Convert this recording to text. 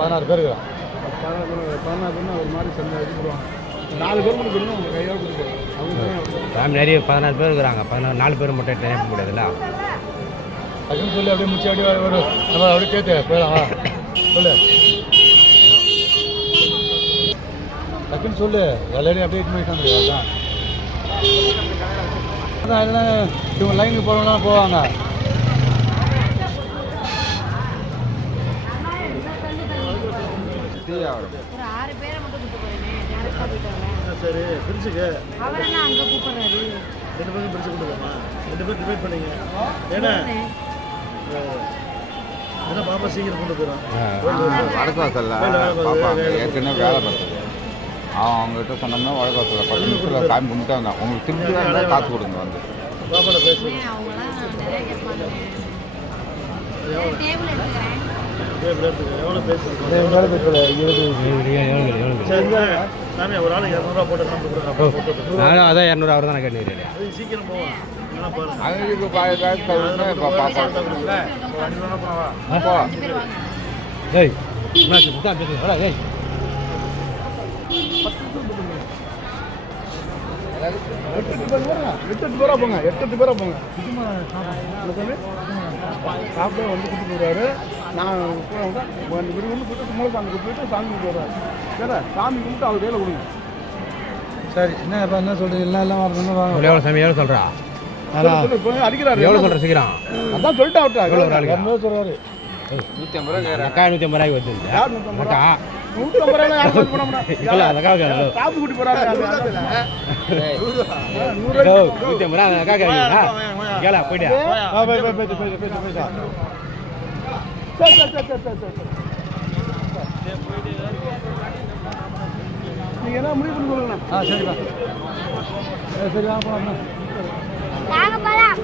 பதினாறு பேர் இருக்கிறான் பதினாறு பேர்னா ஒரு மாதிரி இது போடுவாங்க நாலு பேர் மட்டும் இன்னும் உங்கள் நிறைய பதினாறு பேர் இருக்கிறாங்க. பதினாறு நாலு பேர் மட்டும் நினைக்க முடியாதுல்ல? டக்குன்னு சொல்லி அப்படியே முடிச்சு அப்படியே ஒரு நம்ம அப்படியே கேட்டு போயிடலாம். சொல்லு. டக்குன்னு சொல்லு. எல்லாரையும் அப்படியே போயிட்டாங்க அதான். இவங்க லைனுக்கு போகிறவங்க போவாங்க. ஒரு ஆறு பேரை மட்டும் கூட்டு போறேனே டேரக்டா போயிட்டு வரேன். சரி பிரிச்சுக்க. அவர் என்ன அங்க கூப்பிடுறாரு ரெண்டு பேரும் பிரிச்சு கொடுக்கலாமா ரெண்டு பேரும் டிவைட் பண்ணீங்க. ஏன்னா ஏன்னா பாப்பா சீக்கிரம் கொண்டு வடக்கு வாசல்ல பார்ப்பாங்க ஏற்கனவே வேலை பார்த்தது அவன் அவங்ககிட்ட சொன்னோம்னா வடக்கு வாசலில் பத்து நிமிஷத்தில் காமி கும்பிட்டு வந்தான் உங்களுக்கு திருப்தி இருந்தால் காசு கொடுங்க வந்து. நானும் அதான் இரநூறு அவர் தான் கேட்டு அது சீக்கிரம் போவான் தருவாங்க இப்போ எட்டு எட்டு பேர் போங்க எட்டு எட்டு பேரா போங்க எட்டு எட்டு பேரா போங்க? சாப்பிட வந்து கூட்டு போயிடுவாரு நான் வந்து வீடு வந்து கூட்டு சும்மா சாமி கூப்பிட்டு சாமி கும்பிட்டு வருவாரு சரி சாமி கும்பிட்டு அவர் கையில் கொடுங்க சரி என்ன இப்போ என்ன சொல்கிறீங்க எல்லாம் எல்லாம் வரணும்னு வாங்க எவ்வளோ சாமி எவ்வளோ சொல்கிறா அடிக்கிறாரு. எவ்வளோ சொல்கிற சீக்கிரம்? அதான் சொல்லிட்டு எவ்வளோ அவர்கிட்ட இரநூறு சொல்கிறாரு நூற்றி ஐம்பது ரூபா கேட்குறேன் அக்கா நூற்றி ஐம்பது ரூபாய்க்கு வருது நீங்க என்ன முடிவு பண்ணி சொல்லுங்க ஆ சரிப்பா. சரி, வாங்க போகலாம் நாங்க போலாம்.